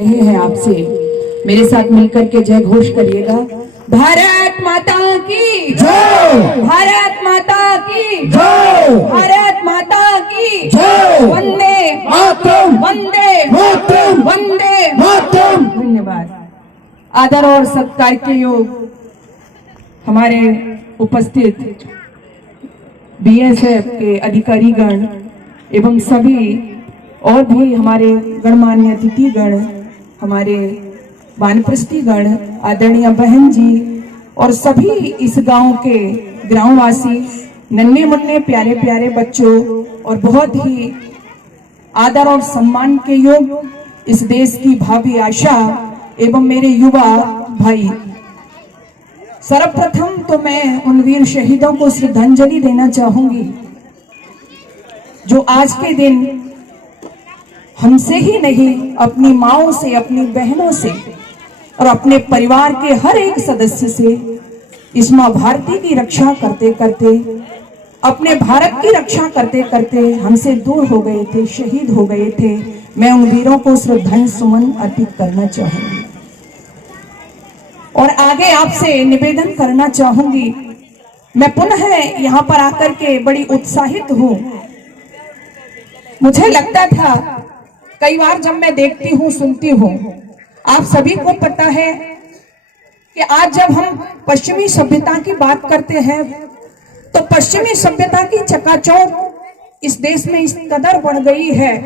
रहे हैं आपसे, मेरे साथ मिलकर के जय घोष करिएगा। भारत माता की जय, भारत माता की जय, भारत माता की जय, वंदे मातरम, वंदे मातरम, वंदे मातरम। धन्यवाद। आदर और सत्कार के योग हमारे उपस्थित बीएसएफ के अधिकारीगण एवं सभी और भी हमारे गणमान्य अतिथिगण, हमारे वानप्रस्थीगण, आदरणीय बहन जी और सभी इस गांव के ग्रामवासी, नन्हे मुन्ने प्यारे प्यारे बच्चों और बहुत ही आदर और सम्मान के योग इस देश की भावी आशा एवं मेरे युवा भाई, सर्वप्रथम तो मैं उन वीर शहीदों को श्रद्धांजलि देना चाहूंगी जो आज के दिन हमसे ही नहीं, अपनी माओं से, अपनी बहनों से और अपने परिवार के हर एक सदस्य से इस मां भारती की रक्षा करते करते, अपने भारत की रक्षा करते करते हमसे दूर हो गए थे, शहीद हो गए थे। मैं उन वीरों को श्रद्धांजलि सुमन अर्पित करना चाहूंगी और आगे आपसे निवेदन करना चाहूंगी। मैं पुनः यहाँ पर आकर के बड़ी उत्साहित हूँ। मुझे लगता था कई बार जब मैं देखती हूँ, सुनती हूँ, आप सभी को पता है कि आज जब हम पश्चिमी सभ्यता की बात करते हैं तो पश्चिमी सभ्यता की चकाचौंध इस देश में इस कदर बढ़ गई है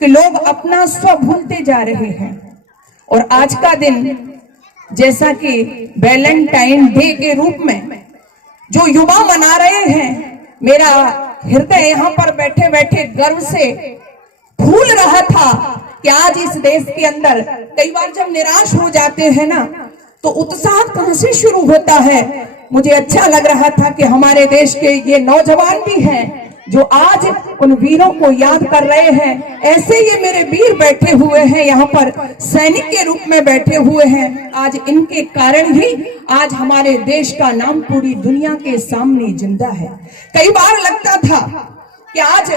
कि लोग अपना स्व भूलते जा रहे हैं। और आज का दिन जैसा कि वैलेंटाइन डे के रूप में जो युवा मना रहे हैं, मेरा हृदय यहाँ पर बैठे बैठे गर्व से फूल रहा था कि आज इस देश के अंदर कई बार जब निराश हो जाते हैं ना तो उत्साह कहां से शुरू होता है। मुझे अच्छा लग रहा था कि हमारे देश के ये नौजवान भी हैं जो आज उन वीरों को याद कर रहे हैं। ऐसे ये मेरे वीर बैठे हुए हैं, यहाँ पर सैनिक के रूप में बैठे हुए हैं। आज इनके कारण ही आज हमारे देश का नाम पूरी दुनिया के सामने जिंदा है। कई बार लगता था कि आज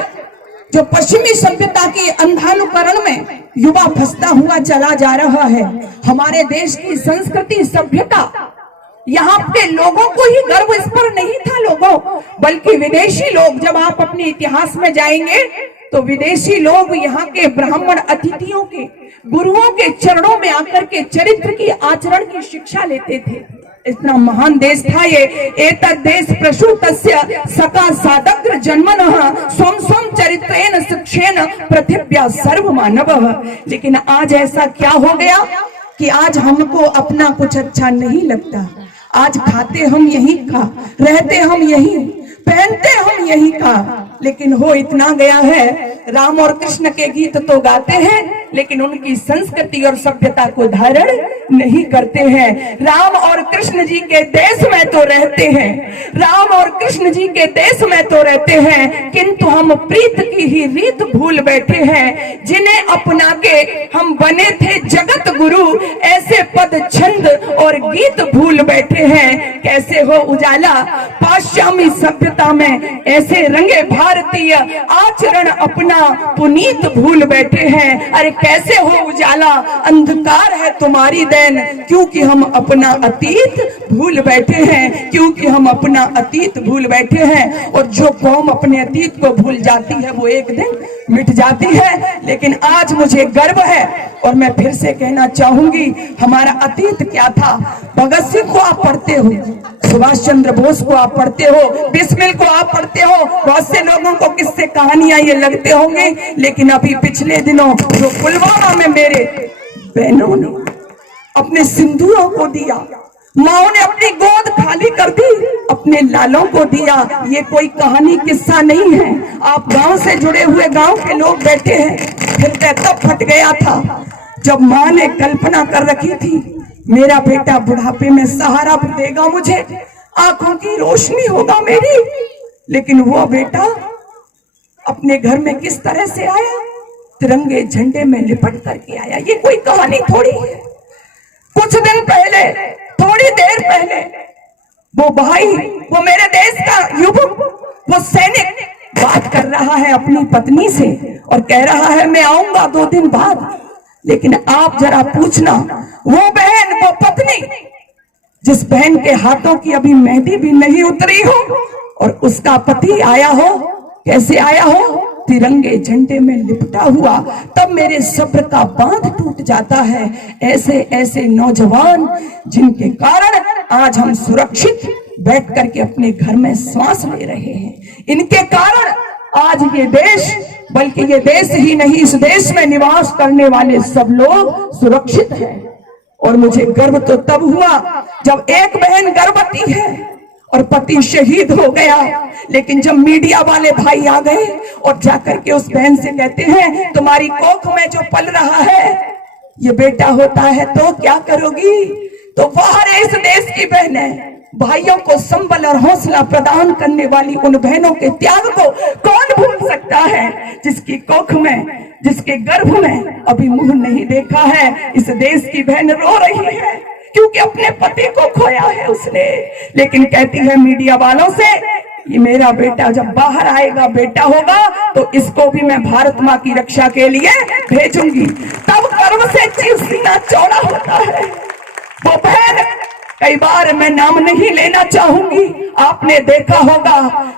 जो पश्चिमी सभ्यता के अंधानुकरण में युवा फंसता हुआ चला जा रहा है, हमारे देश की संस्कृति, सभ्यता, यहाँ के लोगों को ही गर्व इस पर नहीं था लोगों, बल्कि विदेशी लोग, जब आप अपने इतिहास में जाएंगे तो विदेशी लोग यहाँ के ब्राह्मण अतिथियों के, गुरुओं के चरणों में आकर के चरित्र की, आचरण की शिक्षा लेते थे। इतना महान देश था ये। एतद् देश प्रसूतस्य सका सादग्र जन्मनः स्वं स्वं चरित्रेण शिक्षेण पृथिव्या सर्व मानवः। लेकिन आज ऐसा क्या हो गया कि आज हमको अपना कुछ अच्छा नहीं लगता। आज खाते हम यही का, रहते हम यही, पहनते हम यही का, लेकिन हो इतना गया है, राम और कृष्ण के गीत तो गाते हैं लेकिन उनकी संस्कृति और सभ्यता को धारण नहीं करते हैं। राम और कृष्ण जी के देश में तो रहते हैं, राम और कृष्ण जी के देश में तो रहते हैं, किंतु हम प्रीत की ही रीत भूल बैठे हैं। जिन्हें अपना के हम बने थे जगत गुरु, ऐसे पद छंद और गीत भूल बैठे हैं। कैसे हो उजाला पाश्चात्य सभ्यता में, ऐसे रंगे भारतीय आचरण अपना पुनीत भूल बैठे हैं। अरे कैसे हो उजाला, अंधकार है तुम्हारी देन, क्योंकि हम अपना अतीत भूल बैठे हैं, क्योंकि हम अपना अतीत भूल बैठे हैं। और जो कौम अपने अतीत को भूल जाती है वो एक दिन मिट जाती है। लेकिन आज मुझे गर्व है और मैं फिर से कहना चाहूंगी, हमारा अतीत क्या था। भगत सिंह को आप पढ़ते हो, सुभाष चंद्र बोस को आप पढ़ते हो, बिस्मिल को आप पढ़ते हो, बहुत से लोगों को किससे कहानियां ये लगते होंगे। लेकिन अभी पिछले दिनों जो पुलवामा में मेरे बहनों ने अपने सिंदूरों को दिया, माओ ने अपनी गोद खाली कर दी, अपने लालों को दिया, ये कोई कहानी किस्सा नहीं है। आप गांव से जुड़े हुए गांव के लोग बैठे हैं। हृदय तब फट गया था जब माँ ने कल्पना कर रखी थी मेरा बेटा बुढ़ापे में सहारा भी देगा मुझे, आंखों की रोशनी होगा मेरी। लेकिन वो बेटा अपने घर में किस तरह से आया, तिरंगे झंडे में लिपट करके आया। ये कोई कहानी थोड़ी है। कुछ दिन पहले, थोड़ी देर पहले, वो भाई, वो मेरे देश का युवक, वो सैनिक बात कर रहा है अपनी पत्नी से और कह रहा है मैं आऊंगा 2 दिन बाद। लेकिन आप जरा पूछना, वो बहन, वो पत्नी जिस बहन के हाथों की अभी मेहंदी भी नहीं उतरी हो और उसका पति आया हो, कैसे आया हो, तिरंगे झंडे में लिपटा हुआ, तब मेरे सब्र का बांध टूट जाता है। ऐसे ऐसे नौजवान जिनके कारण आज हम सुरक्षित बैठ करके अपने घर में श्वास ले रहे हैं, इनके कारण आज ये देश, बल्कि ये देश ही नहीं, इस देश में निवास करने वाले सब लोग सुरक्षित हैं। और मुझे गर्व तो तब हुआ जब एक बहन गर्भवती है और पति शहीद हो गया, लेकिन जब मीडिया वाले भाई आ गए और जाकर के उस बहन से कहते हैं, तुम्हारी कोख में जो पल रहा है ये बेटा होता है, तो क्या करोगी? तो बाहर इस देश की बहन है, भाइयों को संबल और हौसला प्रदान करने वाली उन बहनों के त्याग को कौन भूल सकता है, जिसकी कोख में, जिसके गर्भ में अभी मुंह नहीं देखा है। इस देश की बहन रो रही है क्योंकि अपने पति को खोया है उसने, लेकिन कहती है मीडिया वालों से, ये मेरा बेटा जब बाहर आएगा, बेटा होगा, तो इसको भी मैं भारत माँ की रक्षा के लिए भेजूंगी। तब गर्व से सीना चौड़ा होता है। वो बहन, कई बार मैं नाम नहीं लेना चाहूंगी, आपने देखा होगा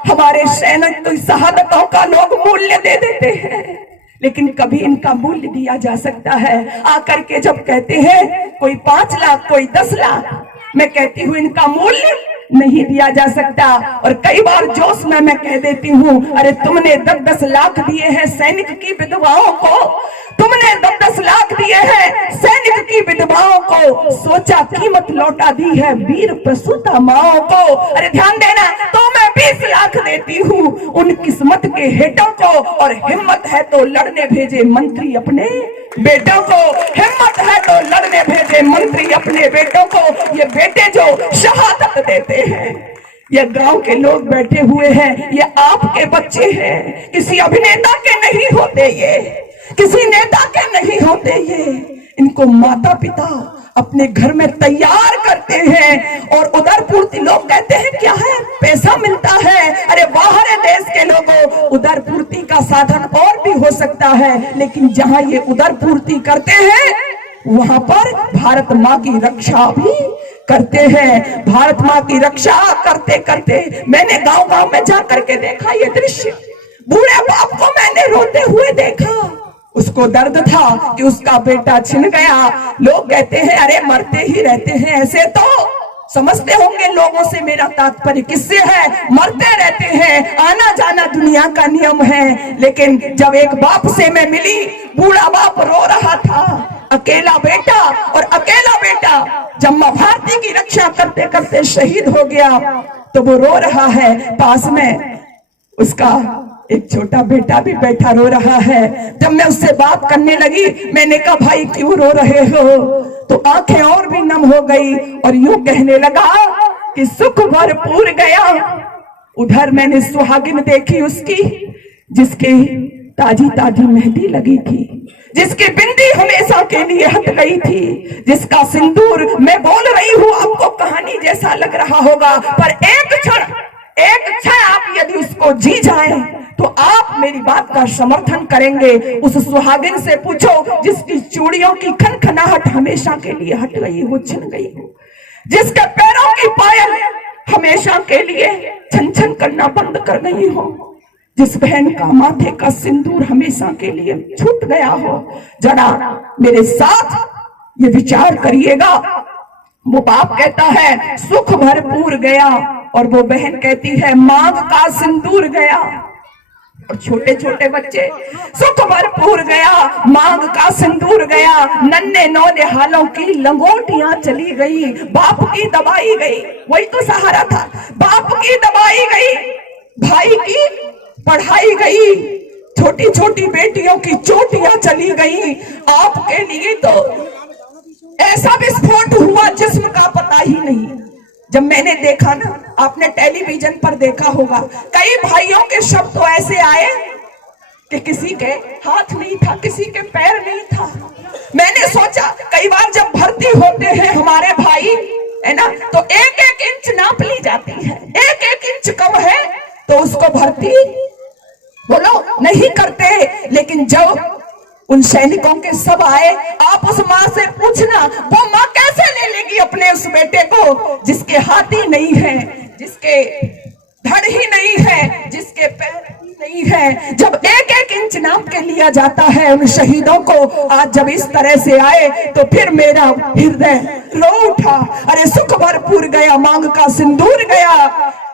हमारे सैनिक की शहादतों का लोग मूल्य दे देते हैं, लेकिन कभी इनका मूल्य दिया जा सकता है। आकर के जब कहते हैं कोई 5 लाख, कोई 10 लाख, मैं कहती हूँ इनका मूल्य नहीं दिया जा सकता। और कई बार जोश में मैं कह देती हूँ, अरे तुमने 10-10 लाख दिए हैं सैनिक की विधवाओं को, तुमने 10-10 लाख दिए हैं सैनिक की विधवाओं को, सोचा कीमत लौटा दी है वीर प्रसूता माओं को। अरे ध्यान देना, तो मैं 20 लाख देती हूँ उन किस्मत के हेटों को, और हिम्मत है तो लड़ने भेजे मंत्री अपने बेटों को, हिम्मत है तो लड़ने भेजे मंत्री अपने बेटों को। ये बेटे जो शहादत देते हैं, ये गांव के लोग बैठे हुए हैं, ये आपके बच्चे हैं, किसी अभिनेता के नहीं होते, ये किसी नेता के नहीं होते, ये इनको माता पिता अपने घर में तैयार करते हैं। और उदर पूर्ति, लोग कहते हैं क्या है, पैसा मिलता है। अरे बाहर देश के लोगों, उदर पूर्ति का साधन और भी हो सकता है, लेकिन जहां ये उदर पूर्ति करते हैं वहां पर भारत माँ की रक्षा भी करते हैं। भारत माँ की रक्षा करते करते मैंने गांव गांव में जा करके देखा ये दृश्य। बूढ़े बाप को मैंने रोते हुए देखा, उसको दर्द था कि उसका बेटा छिन गया। लोग कहते हैं अरे मरते ही रहते हैं, ऐसे तो समझते होंगे लोगों से मेरा तात्पर्य किससे है, मरते रहते हैं, आना जाना दुनिया का नियम है। लेकिन जब एक बाप से मैं मिली, बूढ़ा बाप रो रहा था, अकेला बेटा, और अकेला बेटा जब मां भारती की रक्षा करते करते शहीद हो गया तो वो रो रहा है। पास में उसका एक छोटा बेटा भी बैठा रो रहा है। जब मैं उससे बात करने लगी, मैंने कहा भाई क्यों रो रहे हो, तो आंखें और भी नम हो गई और यूं कहने लगा कि सुख भरपूर गया। उधर मैंने सुहागिन देखी उसकी, जिसकी ताजी ताजी मेहंदी लगी थी, जिसकी बिंदी हमेशा के लिए हट गई थी, जिसका सिंदूर, मैं बोल रही हूँ आपको कहानी जैसा लग रहा होगा, पर एक क्षण आप यदि उसको जी जाएं तो आप मेरी बात का समर्थन करेंगे। उस सुहागिन से पूछो जिसकी चूड़ियों की खनखनाहट हमेशा के लिए हट गई हो, छिन गई हो, जिसके पैरों की पायल हमेशा के लिए छन छन करना बंद कर गई हो, जिस बहन का माथे का सिंदूर हमेशा के लिए छूट गया हो। जरा मेरे साथ ये विचार करिएगा। वो बाप कहता है सुख भरपूर गया, और वो बहन कहती है मांग का सिंदूर गया। और छोटे छोटे बच्चे, सुख भरपूर गया, मांग का सिंदूर गया, नन्हे नौने हालों की लंगोटियां चली गई, बाप की दबाई गई, वही तो सहारा था, बाप की दबाई गई, भाई की पढ़ाई गई, छोटी छोटी बेटियों की चोटियां चली गई। आपके लिए तो ऐसा विस्फोट हुआ जिस्म का पता ही नहीं। जब मैंने देखा ना, आपने टेलीविजन पर देखा होगा, कई भाइयों के शब्द तो ऐसे आए कि किसी के हाथ नहीं था, किसी के पैर नहीं था। मैंने सोचा कई बार जब भर्ती होते हैं हमारे भाई, है ना, तो 1-1 इंच नाप ली जाती है, 1-1 इंच कम है तो उसको भर्ती बोलो नहीं करते। लेकिन जब उन सैनिकों के सब आए, उस माँ से पूछना, वो माँ कैसे ले लेगी अपने उस बेटे को जिसके हाथ ही नहीं है, जिसके धड़ ही नहीं है, जिसके पैर ही नहीं है। जब एक एक इंच नाप के लिया जाता है उन शहीदों को, आज जब इस तरह से आए तो फिर मेरा हृदय रो उठा। अरे सुख भरपूर गया, मांग का सिंदूर गया,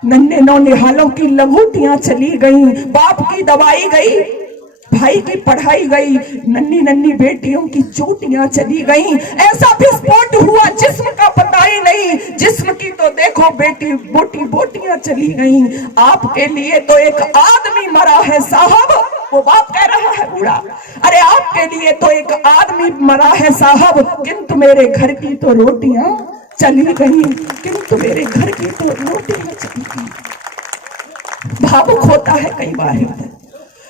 नन्हे नौनिहालों की लंगोटियां चली गई, बाप की दवाई गई, भाई की पढ़ाई गई, नन्ही नन्ही बेटियों की चोटियां चली गई। ऐसा विस्फोट हुआ जिस्म का पता ही नहीं, जिस्म की तो देखो बेटी बोटी बोटियां चली गई। आपके लिए तो एक आदमी मरा है साहब, वो बाप कह रहा है बूढ़ा, अरे आपके लिए तो एक आदमी मरा है साहब, किंतु मेरे घर की तो रोटियां चली गई, किंतु मेरे घर की तो रोटियां चली गई। भावुक होता है कई बार,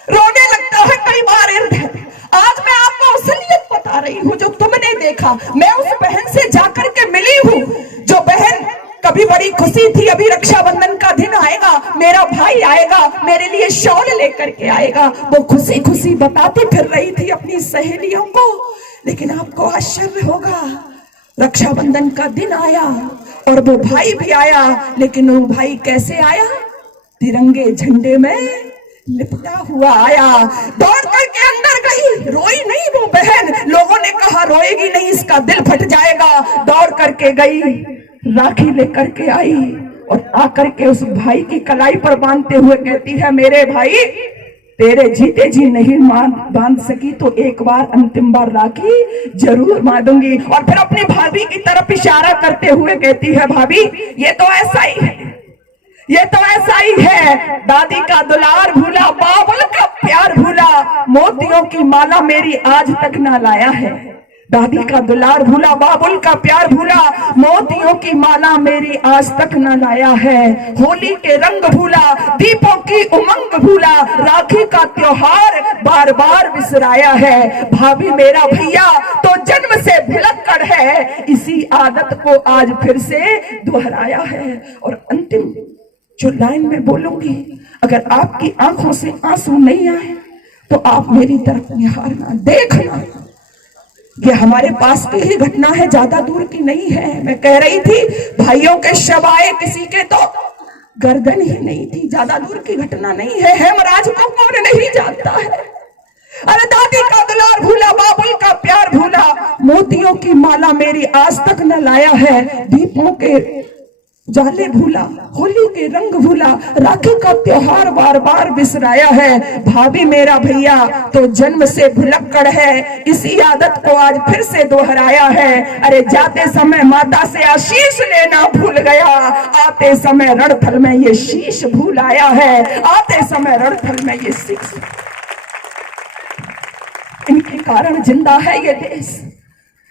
रोने लगता है कई बार हृदय। आज मैं आपको असलियत बता रही हूँ जो तुमने देखा। मैं उस बहन से जाकर के मिली हूँ जो बहन कभी बड़ी खुशी थी, अभी रक्षाबंधन का दिन आएगा, मेरा भाई आएगा, मेरे लिए शॉल लेकर के आएगा, वो खुशी खुशी बताती फिर रही थी अपनी सहेलियों को। लेकिन आपको आश्चर्य होगा, रक्षाबंधन का दिन आया और वो भाई भी आया, लेकिन वो भाई कैसे आया? तिरंगे झंडे में लिपटा हुआ आया। दौड़ करके अंदर गई, रोई नहीं वो बहन, लोगों ने कहा रोएगी नहीं, इसका दिल फट जाएगा। दौड़ करके गई, राखी लेकर के आई और आकर के उस भाई की कलाई पर बांधते हुए कहती है, मेरे भाई तेरे जीते जी नहीं बांध सकी तो एक बार अंतिम बार राखी जरूर बांधूंगी। और फिर अपनी भाभी की तरफ इशारा करते हुए कहती है, भाभी ये तो ऐसा ही है, ये तो ऐसा ही है, दादी का दुलार भूला, बाबुल का प्यार भूला, मोतियों की माला मेरी आज तक ना लाया है। दादी का दुलार भूला, बाबुल का प्यार भूला, मोतियों की माला मेरी आज तक न लाया है। होली के रंग भूला, दीपों की उमंग भूला, राखी का त्योहार बार बार बिसराया है। भाभी मेरा भैया तो जन्म से भुलक्कड़ है, इसी आदत को आज फिर से दोहराया है। और अंतिम जो लाइन में बोलूंगी, अगर आपकी आंखों से आंसू नहीं आए तो आप मेरी तरफ निहारना, देखना। ये हमारे पास की ही घटना है, ज्यादा दूर की नहीं है। मैं कह रही थी भाइयों के शव आए, किसी के तो गर्दन ही नहीं थी, ज्यादा दूर की घटना नहीं है। हेमराज को कौन नहीं जानता है? अरे दादी का दुलार भूला, बाबुल का प्यार भूला, मोतियों की माला मेरी आज तक न लाया है, दीपों के जाले भूला, होली के रंग भूला, राखी का त्योहार बार बार बिसराया है। भाभी मेरा भैया तो जन्म से भुलक्कड़ है, इसी आदत को आज फिर से दोहराया है। अरे जाते समय माता से आशीष लेना भूल गया, आते समय रणथल में ये शीश भूल आया है, आते समय रणथल में ये शीश। इनके कारण जिंदा है ये देश।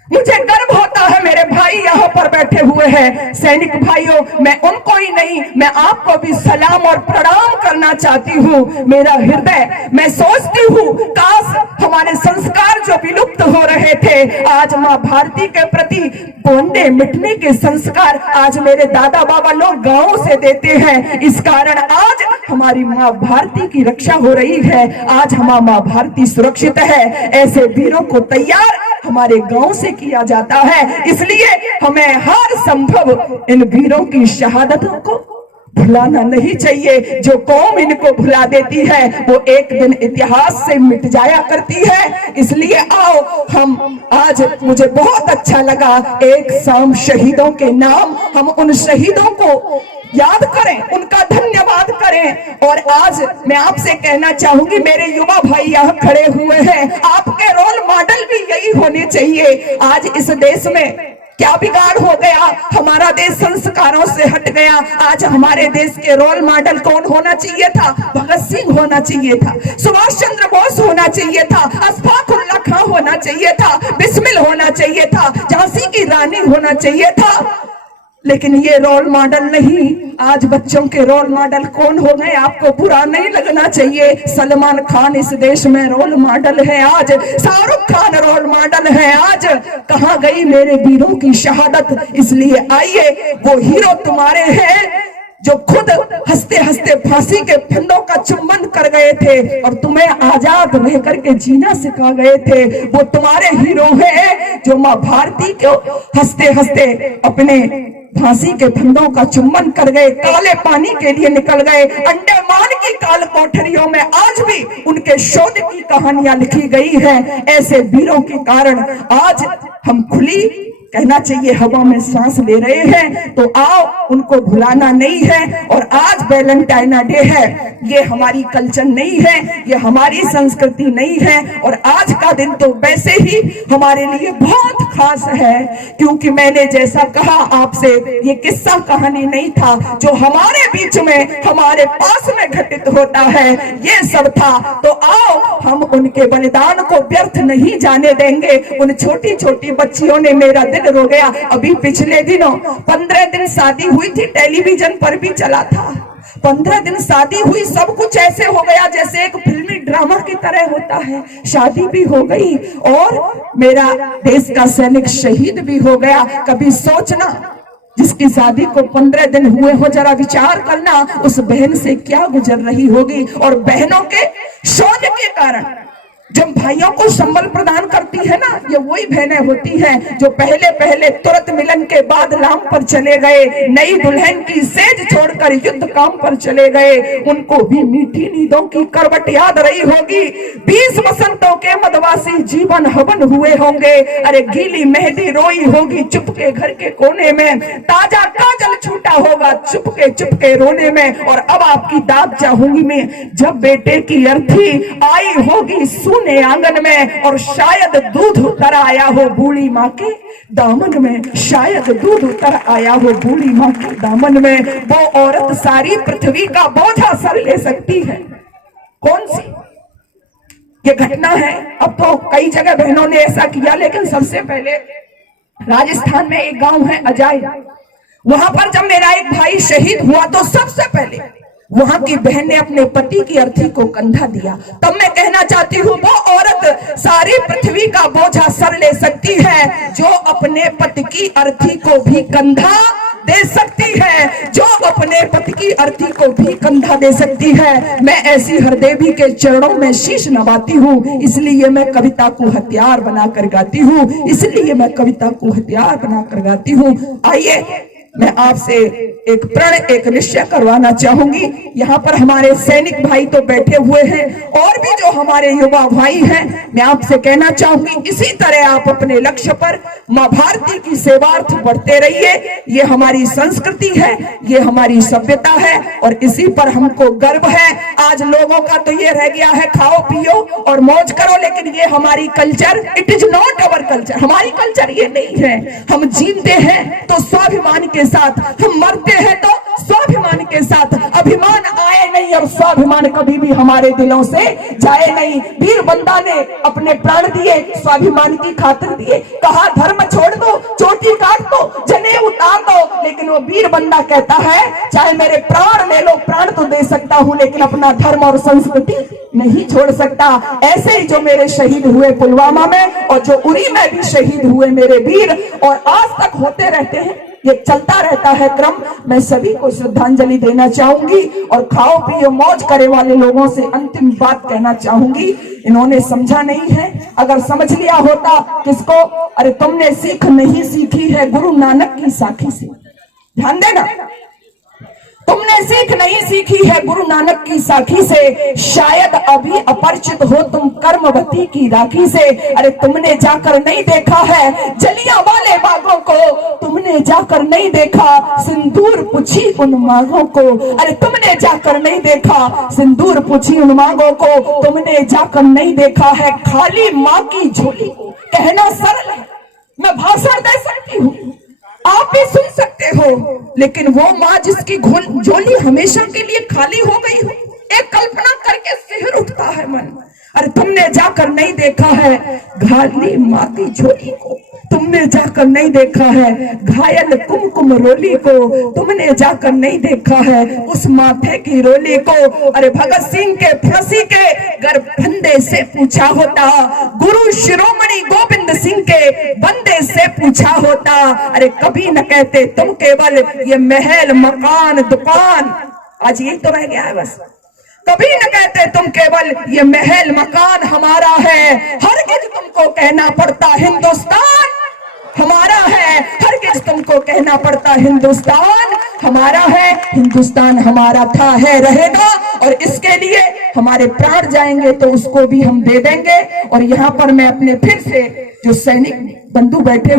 मुझे गर्व होता है मेरे भाई यहाँ पर बैठे हुए हैं, सैनिक भाइयों, मैं उनको ही नहीं, मैं आपको भी सलाम और प्रणाम करना चाहती हूँ। मेरा हृदय, मैं सोचती हूँ काश हमारे संस्कार जो विलुप्त हो रहे थे, आज माँ भारती के प्रति बोलने मिटने के संस्कार आज मेरे दादा बाबा लोग गांव से देते हैं। इस कारण आज हमारी माँ भारती की रक्षा हो रही है, आज हमारी माँ भारती सुरक्षित है। ऐसे वीरों को तैयार हमारे गांव से किया जाता है, इसलिए हमें हर संभव इन वीरों की शहादतों को भुलाना नहीं चाहिए। जो कौम इनको भुला देती है वो एक दिन इतिहास से मिट जाया करती है। इसलिए आओ हम आज, मुझे बहुत अच्छा लगा, एक शाम शहीदों के नाम हम उन शहीदों को याद करें, उनका धन्यवाद करें। और आज मैं आपसे कहना चाहूंगी, मेरे युवा भाई यहाँ खड़े हुए हैं, आपके रोल मॉडल भी यही होने चाहिए। आज इस देश में क्या बिगाड़ हो गया, हमारा देश संस्कारों से हट गया। आज हमारे देश के रोल मॉडल कौन होना चाहिए था? भगत सिंह होना चाहिए था, सुभाष चंद्र बोस होना चाहिए था, अशफाक उल्लाह खां होना चाहिए था, बिस्मिल होना चाहिए था, झांसी की रानी होना चाहिए था। लेकिन ये रोल मॉडल नहीं। आज बच्चों के रोल मॉडल कौन हो गए आपको बुरा नहीं लगना चाहिए। सलमान खान इस देश में रोल मॉडल है, आज शाहरुख खान रोल मॉडल है। आज कहां गई मेरे वीरों की शहादत? इसलिए आइए, वो हीरो तुम्हारे हैं, जो खुद हंसते हंसते फांसी के फंदों का चुम्बन कर गए थे और तुम्हें आजाद रह करके जीना सिखा गए थे, वो तुम्हारे हीरो हैं जो मां भारती को हंसते हंसते अपने फांसी के फंदों का चुम्बन कर गए, काले पानी के लिए निकल गए। अंडमान की काल कोठरियों में आज भी उनके शोध की कहानियां लिखी गई है। ऐसे वीरों के कारण आज हम खुली कहना चाहिए हवा में सांस ले रहे हैं, तो आओ उनको भुलाना नहीं है। और आज वैलेंटाइना डे है, ये हमारी कल्चर नहीं है, ये हमारी संस्कृति नहीं है। और आज का दिन तो वैसे ही हमारे लिए बहुत खास है, क्योंकि मैंने जैसा कहा आपसे, ये किस्सा कहानी नहीं था जो हमारे बीच में हमारे पास में घटित होता है, ये सब था। तो आओ हम उनके बलिदान को व्यर्थ नहीं जाने देंगे। उन छोटी छोटी बच्चियों ने मेरा दिन रो गया। अभी पिछले दिनों 15 दिन शादी हुई थी, टेलीविजन पर भी चला था। 15 दिन शादी हुई, सब कुछ ऐसे हो गया जैसे एक फिल्मी ड्रामा की तरह होता है। शादी भी हो गई और मेरा देश का सैनिक शहीद भी हो गया। कभी सोचना, जिसकी शादी को 15 दिन हुए हो, जरा विचार करना उस बहन से क्या गुजर रही होगी। और बहनों के शोध के कारण जब भाइयों को संबल प्रदान करती है ना, ये वही बहनें होती हैं जो पहले पहले तुरंत मिलन के बाद लाम पर चले गए, नई दुल्हन की सेज छोड़कर युद्ध काम पर चले गए। उनको भी मीठी नींदों की करवट याद रही होगी। 20 बसंतों के मदवासी जीवन हवन हुए होंगे। अरे गीली मेहंदी रोई होगी चुपके घर के कोने में, ताजा काजल छूटा होगा चुपके रोने में। और अब आपकी दाद चाहूंगी मैं, जब बेटे की अर्थी आई होगी ने आंगन में, और शायद दूध उतर आया हो बूढ़ी माँ के दामन में, शायद दूध उतर आया हो बूढ़ी माँ के दामन में। वो औरत सारी पृथ्वी का बोझा सर ले सकती है। कौन सी ये घटना है? अब तो कई जगह बहनों ने ऐसा किया, लेकिन सबसे पहले राजस्थान में एक गांव है अजाय, वहां पर जब मेरा एक भाई शहीद हुआ तो सबसे पहले वहां की बहन ने अपने पति की अर्थी को कंधा दिया। तब मैं कहना चाहती हूँ, वो औरत सारी पृथ्वी का बोझा सर ले सकती है जो अपने पति की अर्थी को भी कंधा दे सकती है, जो अपने पति की अर्थी को भी कंधा दे सकती है। मैं ऐसी हर देवी के चरणों में शीश नवाती हूँ, इसलिए मैं कविता को हथियार बनाकर गाती हूँ, इसलिए मैं कविता को हथियार बनाकर गाती हूँ। आइए मैं आपसे एक प्रण, एक निश्चय करवाना चाहूंगी। यहाँ पर हमारे सैनिक भाई तो बैठे हुए हैं, और भी जो हमारे युवा भाई हैं, मैं आपसे कहना चाहूंगी इसी तरह आप अपने लक्ष्य पर मां भारती की सेवार्थ बढ़ते रहिए। ये हमारी संस्कृति है, ये हमारी सभ्यता है, और इसी पर हमको गर्व है। आज लोगों का तो ये रह गया है खाओ पियो और मौज करो, लेकिन ये हमारी culture, it is not our culture, हमारी कल्चर ये नहीं है। हम जीते हैं तो स्वाभिमान के साथ, हम मरते हैं तो स्वाभिमान के साथ। अभिमान आए नहीं और स्वाभिमान कभी भी हमारे दिलों से जाए नहीं। वीर बंदा ने अपने प्राण दिए, स्वाभिमान की खातिर दिए। कहा धर्म छोड़ दो, चोटी काट दो, जनेऊ उतार दो, लेकिन वो वीर बंदा कहता है चाहे मेरे प्राण ले लो, प्राण तो दे सकता हूं लेकिन अपना धर्म और संस्कृति नहीं छोड़ सकता। ऐसे ही जो मेरे शहीद हुए पुलवामा में, और जो उरी में भी शहीद हुए मेरे वीर, और आज तक होते रहते हैं, ये चलता रहता है क्रम। मैं सभी को श्रद्धांजलि देना चाहूंगी, और खाओ पियो मौज करे वाले लोगों से अंतिम बात कहना चाहूंगी, इन्होंने समझा नहीं है। अगर समझ लिया होता किसको, अरे तुमने सीख नहीं सीखी है गुरु नानक की साखी से, ध्यान देना, तुमने सीख नहीं सीखी है गुरु नानक की साखी से, शायद अभी अपरिचित हो तुम कर्मवती की राखी से। अरे तुमने जाकर नहीं देखा है जलियांवाले बागों को, तुमने जाकर नहीं देखा सिंदूर पूछी उन मांगों को। अरे तुमने जाकर नहीं देखा सिंदूर पूछी उन मांगों को, तुमने जाकर नहीं देखा है खाली माँ की झोली को। कहना सरल है, मैं भाषण दे सकती हूँ, आप भी सुन सकते हो, लेकिन वो माँ जिसकी झोली हमेशा के लिए खाली हो गई हो, एक कल्पना करके सिहर उठता है मन। अरे तुमने जाकर नहीं देखा है खाली माँ की झोली को, तुमने तुमने जाकर नहीं देखा है घायल कुमकुम रोली को, तुमने जाकर नहीं देखा है उस माथे की रोली को। अरे भगत सिंह के फांसी के गर फंदे से पूछा होता, गुरु शिरोमणि गोविंद सिंह के बंदे से पूछा होता, अरे कभी न कहते तुम केवल ये महल मकान दुकान, आज यही तो रह गया है बस। कभी न कहते तुम केवल ये महल मकान हमारा है, हरगिज तुमको कहना पड़ता हिंदुस्तान हमारा है, हरगिज तुमको कहना पड़ता हिंदुस्तान हमारा है। हिंदुस्तान हमारा था, है, रहेगा, और इसके लिए हमारे प्राण जाएंगे तो उसको भी हम दे देंगे। और यहाँ पर मैं अपने फिर से जो सैनिक बंधु बैठे